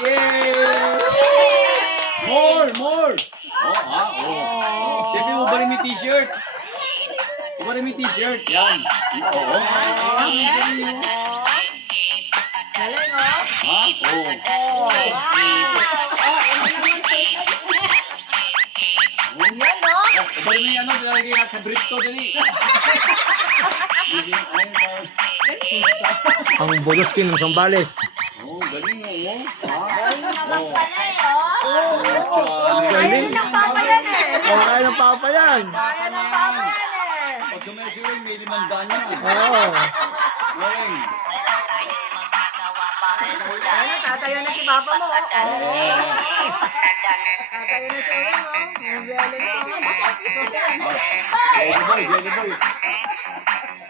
Yay! More! Siyempre, ubarin mo yung t-shirt. Ubarin mo yung t-shirt. Yan. Oo. Galing, oh. Ha? Oo. Yan, no? Ubarin mo yung ano, lalagay natin sa brief to, dali. Ang buluskin ng Sambales. Galing mo. Galing naman pala, eh, oh. Galing. Kaya ng papa yan, eh. Kaya ng papa yan. Kaya ng papa yan, eh. Pag sumesiling, may 500 yan. Oo. Galing. Ano, tatayo na si papa mo, oh. Tatayo na si Owen, oh. Ang galing, oh. Baby boy.